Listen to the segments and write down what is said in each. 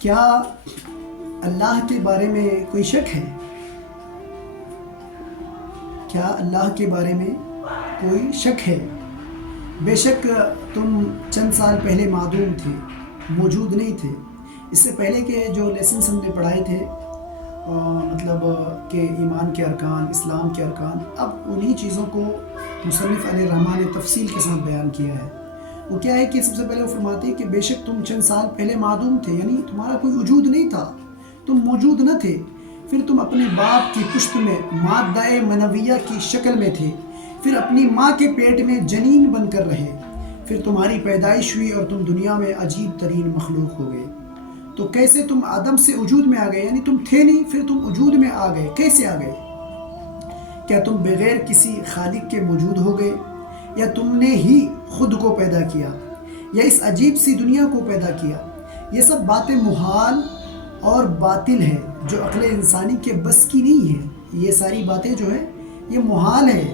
کیا اللہ کے بارے میں کوئی شک ہے؟ کیا اللہ کے بارے میں کوئی شک ہے؟ بے شک تم چند سال پہلے معدوم تھے، موجود نہیں تھے۔ اس سے پہلے کے جو لیسنس ہم نے پڑھائے تھے، مطلب کہ ایمان کے ارکان، اسلام کے ارکان، اب انہی چیزوں کو مصنف علیہ الرحمٰن نے تفصیل کے ساتھ بیان کیا ہے۔ وہ کیا ہے کہ سب سے پہلے وہ فرماتے ہیں کہ بے شک تم چند سال پہلے معدوم تھے، یعنی تمہارا کوئی وجود نہیں تھا، تم موجود نہ تھے۔ پھر تم اپنے باپ کی پشت میں مادہ منویہ کی شکل میں تھے، پھر اپنی ماں کے پیٹ میں جنین بن کر رہے، پھر تمہاری پیدائش ہوئی اور تم دنیا میں عجیب ترین مخلوق ہو گئے۔ تو کیسے تم عدم سے وجود میں آ گئے؟ یعنی تم تھے نہیں، پھر تم وجود میں آ گئے، کیسے آ گئے؟ کیا تم بغیر کسی خالق کے موجود ہو گئے، یا تم نے ہی خود کو پیدا کیا، یا اس عجیب سی دنیا کو پیدا کیا؟ یہ سب باتیں محال اور باطل ہیں، جو عقل انسانی کے بس کی نہیں ہے۔ یہ ساری باتیں جو ہے یہ محال ہے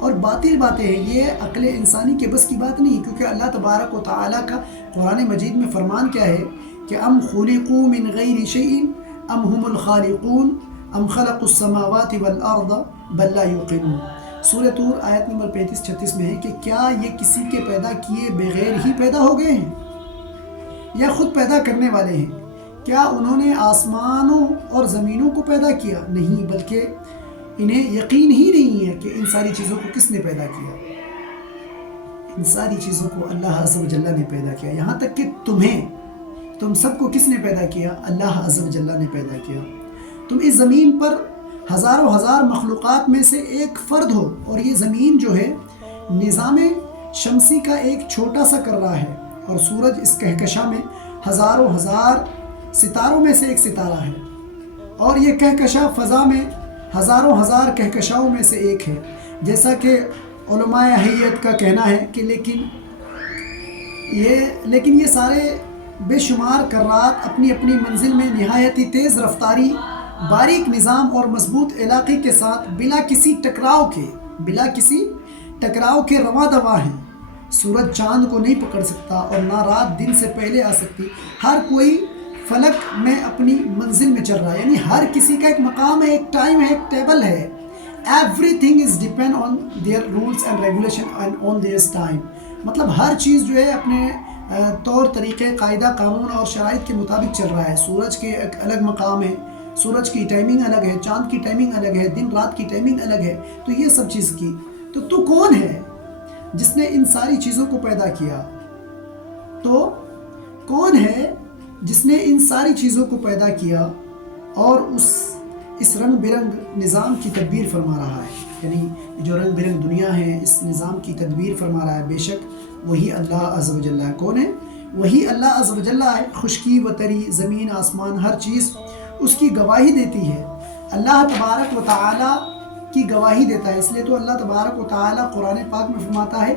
اور باطل باتیں ہیں، یہ عقل انسانی کے بس کی بات نہیں، کیونکہ اللہ تبارک و تعالیٰ کا قرآن مجید میں فرمان کیا ہے کہ ام خلقوا من غیر شیء ام هم الخالقون ام خلقوا السماوات والارض بل لا یوقنون۔ سورہ طور آیت نمبر 35-36 میں ہے کہ کیا یہ کسی کے پیدا کیے بغیر ہی پیدا ہو گئے ہیں، یا خود پیدا کرنے والے ہیں؟ کیا انہوں نے آسمانوں اور زمینوں کو پیدا کیا؟ نہیں، بلکہ انہیں یقین ہی نہیں ہے کہ ان ساری چیزوں کو کس نے پیدا کیا۔ ان ساری چیزوں کو اللہ عز و جل نے پیدا کیا، یہاں تک کہ تم سب کو کس نے پیدا کیا؟ اللہ عز و جل نے پیدا کیا۔ تم اس زمین پر ہزاروں ہزار مخلوقات میں سے ایک فرد ہو، اور یہ زمین جو ہے نظام شمسی کا ایک چھوٹا سا کرہ ہے، اور سورج اس کہکشاں میں ہزاروں ہزار ستاروں میں سے ایک ستارہ ہے، اور یہ کہکشاں فضا میں ہزاروں ہزار کہکشاؤں میں سے ایک ہے۔ جیسا کہ علماء حیت کا کہنا ہے کہ لیکن یہ سارے بے شمار کرات اپنی اپنی منزل میں نہایتی تیز رفتاری، باریک نظام اور مضبوط علاقے کے ساتھ بلا کسی ٹکراؤ کے رواں دواں ہیں۔ سورج چاند کو نہیں پکڑ سکتا، اور نہ رات دن سے پہلے آ سکتی۔ ہر کوئی فلک میں اپنی منزل میں چل رہا ہے، یعنی ہر کسی کا ایک مقام ہے، ایک ٹائم ہے، ایک ٹیبل ہے۔ Everything is depend on their rules and regulation and on their time۔ مطلب ہر چیز جو ہے اپنے طور طریقے، قاعدہ، قانون اور شرائط کے مطابق چل رہا ہے۔ سورج کے ایک الگ مقام ہے، سورج کی ٹائمنگ الگ ہے، چاند کی ٹائمنگ الگ ہے، دن رات کی ٹائمنگ الگ ہے۔ تو یہ سب چیز کی تو کون ہے جس نے ان ساری چیزوں کو پیدا کیا؟ تو کون ہے جس نے ان ساری چیزوں کو پیدا کیا اور اس رنگ برنگ نظام کی تدبیر فرما رہا ہے؟ یعنی جو رنگ برنگ دنیا ہے، اس نظام کی تدبیر فرما رہا ہے، بے شک وہی اللہ عز و جل ہے۔ کون ہے؟ وہی اللہ عز و جل ہے۔ خشکی و تری، زمین آسمان، ہر چیز اس کی گواہی دیتی ہے، اللہ تبارک و تعالی کی گواہی دیتا ہے۔ اس لیے تو اللہ تبارک و تعالی قرآن پاک میں فرماتا ہے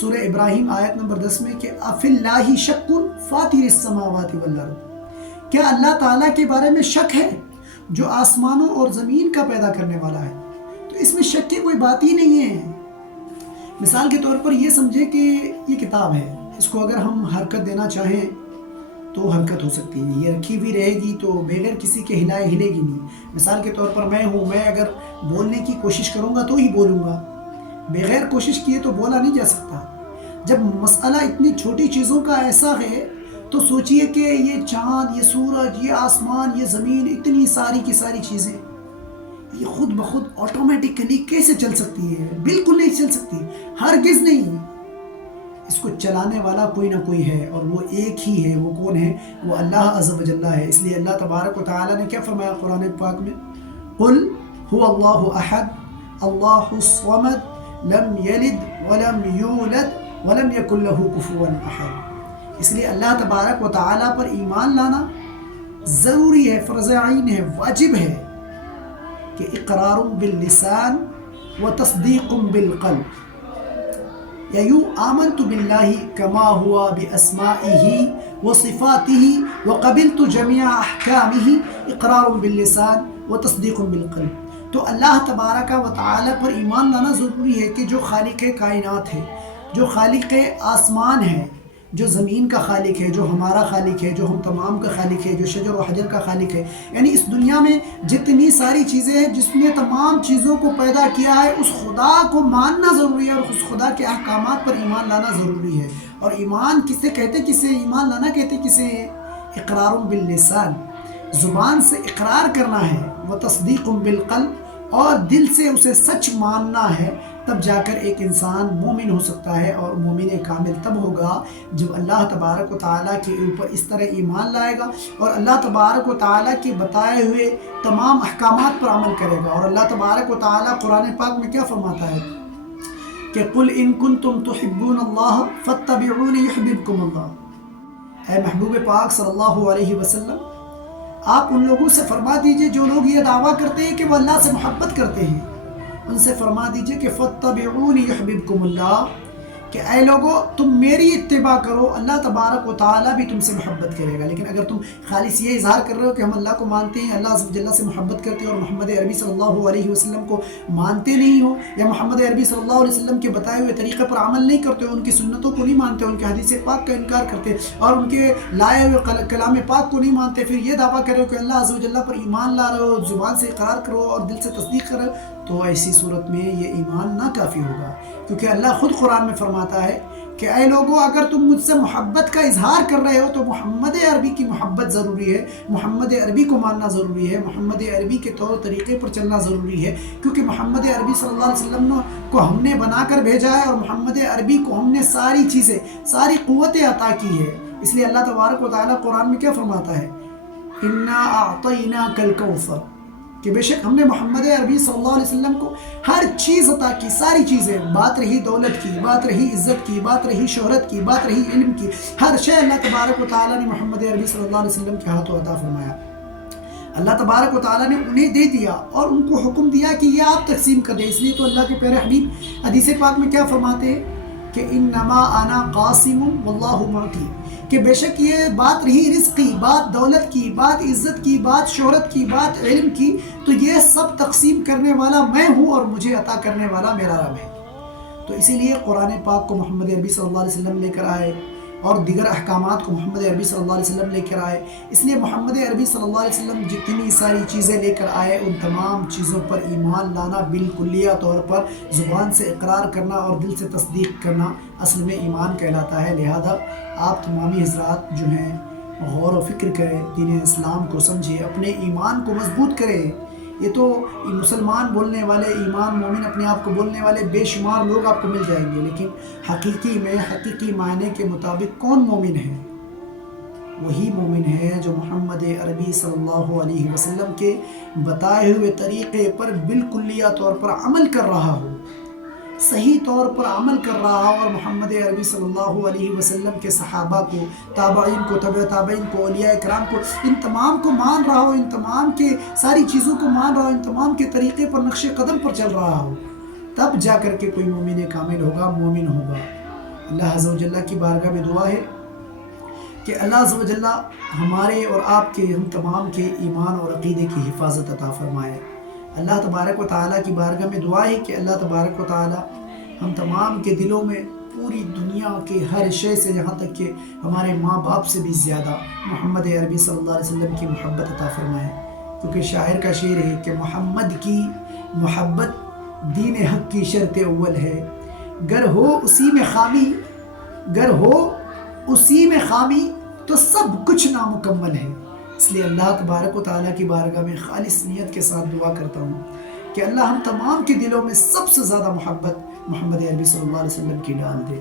سورہ ابراہیم آیت نمبر 10 میں کہ اَفِي اللَّهِ شَكٌّ فَاطِرِ السَّمَاوَاتِ وَالْأَرْضِ۔ کیا اللہ تعالیٰ کے بارے میں شک ہے جو آسمانوں اور زمین کا پیدا کرنے والا ہے؟ تو اس میں شک کی کوئی بات ہی نہیں ہے۔ مثال کے طور پر یہ سمجھے کہ یہ کتاب ہے، اس کو اگر ہم حرکت دینا چاہیں تو حرکت ہو سکتی ہے، یہ رکھی ہوئی رہے گی تو بغیر کسی کے ہلائے ہلے گی نہیں۔ مثال کے طور پر میں اگر بولنے کی کوشش کروں گا تو ہی بولوں گا، بغیر کوشش کیے تو بولا نہیں جا سکتا۔ جب مسئلہ اتنی چھوٹی چیزوں کا ایسا ہے تو سوچئے کہ یہ چاند، یہ سورج، یہ آسمان، یہ زمین، اتنی ساری کی ساری چیزیں یہ خود بخود آٹومیٹکلی کیسے چل سکتی ہے؟ بالکل نہیں چل سکتی، ہرگز نہیں۔ اس کو چلانے والا کوئی نہ کوئی ہے، اور وہ ایک ہی ہے۔ وہ کون ہے؟ وہ اللہ عز و جل ہے۔ اس لیے اللہ تبارک و تعالی نے کیا فرمایا قرآن پاک میں؟ قل هو اللہ احد اللہ الصمد لم یلد ولم یولد ولم یکن له کفوا احد۔ اس لیے اللہ تبارک و تعالی پر ایمان لانا ضروری ہے، فرض عین ہے، واجب ہے کہ اقرار باللسان و تصدیق بالقلب، یا یوں آمنت باللہ کما ہوا باسمائہ و صفاتہ و قبلت جمیع احکامہ، اقرار باللسان و تصدیق بالقلب۔ تو اللہ تبارک و تعالی پر ایمان لانا ضروری ہے کہ جو خالق کائنات ہے، جو خالق آسمان ہے، جو زمین کا خالق ہے، جو ہمارا خالق ہے، جو ہم تمام کا خالق ہے، جو شجر و حجر کا خالق ہے، یعنی اس دنیا میں جتنی ساری چیزیں ہیں، جس نے تمام چیزوں کو پیدا کیا ہے، اس خدا کو ماننا ضروری ہے اور اس خدا کے احکامات پر ایمان لانا ضروری ہے۔ اور ایمان کسے کہتے، کسے ایمان لانا کہتے، کسے اقرار باللسان، زبان سے اقرار کرنا ہے، وہ تصدیق بالقلب، اور دل سے اسے سچ ماننا ہے، تب جا کر ایک انسان مومن ہو سکتا ہے۔ اور مومن کامل تب ہوگا جب اللہ تبارک و تعالیٰ کے اوپر اس طرح ایمان لائے گا اور اللہ تبارک و تعالیٰ کے بتائے ہوئے تمام احکامات پر عمل کرے گا۔ اور اللہ تبارک و تعالیٰ قرآن پاک میں کیا فرماتا ہے کہ قُلْ إِن كُنتُمْ تُحِبُّونَ اللَّهَ فَاتَّبِعُونِ يُحْبِبْكُمُ اللَّهُ۔ اے محبوب پاک صلی اللہ علیہ وسلم، آپ ان لوگوں سے فرما دیجئے جو لوگ یہ دعویٰ کرتے ہیں کہ وہ اللہ سے محبت کرتے ہیں، ان سے فرما دیجئے کہ فَاتَّبِعُونِ يُحْبِبْكُمُ اللَّهُ، کہ اے لوگو تم میری اتباع کرو، اللہ تبارک و تعالیٰ بھی تم سے محبت کرے گا۔ لیکن اگر تم خالص یہ اظہار کر رہے ہو کہ ہم اللہ کو مانتے ہیں، اللہ عز و جل سے محبت کرتے ہیں، اور محمد عربی صلی اللہ علیہ وسلم کو مانتے نہیں ہو، یا محمد عربی صلی اللہ علیہ وسلم کے بتائے ہوئے طریقے پر عمل نہیں کرتے ہو، ان کی سنتوں کو نہیں مانتے، ان کے حدیث پاک کا انکار کرتے اور ان کے لائے ہوئے کلام پاک کو نہیں مانتے، پھر یہ دعویٰ کرو کہ اللہ عز و جل پر ایمان لا رہے ہو، زبان سے اقرار کرو اور دل سے تصدیق کرو، تو ایسی صورت میں یہ ایمان نہ کافی ہوگا، کیونکہ اللہ خود قرآن میں فرماتا ہے کہ اے لوگوں اگر تم مجھ سے محبت کا اظہار کر رہے ہو تو محمد عربی کی محبت ضروری ہے، محمد عربی کو ماننا ضروری ہے، محمد عربی کے طور طریقے پر چلنا ضروری ہے، کیونکہ محمد عربی صلی اللہ علیہ وسلم کو ہم نے بنا کر بھیجا ہے، اور محمد عربی کو ہم نے ساری چیزیں، ساری قوتیں عطا کی ہے۔ اس لیے اللہ تبارک و تعالیٰ قرآن میں کیا فرماتا ہے، اِنَّا أَعْطَيْنَاكَ الْكَوْثَرَ، کہ بے شک ہم نے محمد عربی صلی اللہ علیہ وسلم کو ہر چیز عطا کی، ساری چیزیں، بات رہی دولت کی، بات رہی عزت کی، بات رہی شہرت کی، بات رہی علم کی، ہر شے اللہ تبارک و تعالیٰ نے محمد عربی صلی اللہ علیہ وسلم کے ہاتھوں عطا فرمایا۔ اللہ تبارک و تعالیٰ نے انہیں دے دیا اور ان کو حکم دیا کہ یہ آپ تقسیم کر دیں۔ اس لیے تو اللہ کے پیارے حبیب حدیث پاک میں کیا فرماتے ہیں کہ انما انا قاسم واللہ معطی، کہ بے شک یہ بات رہی رزق کی، بات دولت کی، بات عزت کی، بات شہرت کی، بات علم کی، تو یہ سب تقسیم کرنے والا میں ہوں اور مجھے عطا کرنے والا میرا رب ہے۔ تو اسی لیے قرآن پاک کو محمد عربی صلی اللہ علیہ وسلم لے کر آئے اور دیگر احکامات کو محمد عربی صلی اللہ علیہ وسلم لے کر آئے۔ اس لیے محمد عربی صلی اللہ علیہ وسلم جتنی ساری چیزیں لے کر آئے، ان تمام چیزوں پر ایمان لانا بالکلیہ طور پر، زبان سے اقرار کرنا اور دل سے تصدیق کرنا اصل میں ایمان کہلاتا ہے۔ لہذا آپ تمامی حضرات جو ہیں غور و فکر کریں، دین اسلام کو سمجھیں، اپنے ایمان کو مضبوط کریں۔ یہ تو مسلمان بولنے والے، ایمان مومن اپنے آپ کو بولنے والے بے شمار لوگ آپ کو مل جائیں گے، لیکن حقیقی معنی کے مطابق کون مومن ہے؟ وہی مومن ہے جو محمد عربی صلی اللہ علیہ وسلم کے بتائے ہوئے طریقے پر بالکلیہ طور پر عمل کر رہا ہو، صحیح طور پر عمل کر رہا ہو، اور محمد عربی صلی اللہ علیہ وسلم کے صحابہ کو، تابعین کو، تبع تابعین کو، اولیاء کرام کو، ان تمام کو مان رہا ہو، ان تمام کے ساری چیزوں کو مان رہا ہو، ان تمام کے طریقے پر نقش قدم پر چل رہا ہو، تب جا کر کے کوئی مومن کامل ہوگا، مومن ہوگا۔ اللہ عز و جل کی بارگاہ میں دعا ہے کہ اللہ عز و جل ہمارے اور آپ کے، ہم تمام کے ایمان اور عقیدے کی حفاظت عطا فرمائے۔ اللہ تبارک و تعالیٰ کی بارگاہ میں دعا ہے کہ اللہ تبارک و تعالیٰ ہم تمام کے دلوں میں پوری دنیا کے ہر شے سے، یہاں تک کہ ہمارے ماں باپ سے بھی زیادہ، محمد عربی صلی اللہ علیہ وسلم کی محبت عطا فرمائے، کیونکہ شاعر کا شعر ہے کہ محمد کی محبت دین حق کی شرط اول ہے، گر ہو اسی میں خامی تو سب کچھ نامکمل ہے۔ اس لیے اللہ تبارک و تعالیٰ کی بارگاہ میں خالص نیت کے ساتھ دعا کرتا ہوں کہ اللہ ہم تمام کے دلوں میں سب سے زیادہ محبت محمد عربی صلی اللہ علیہ وسلم کی ڈال دے۔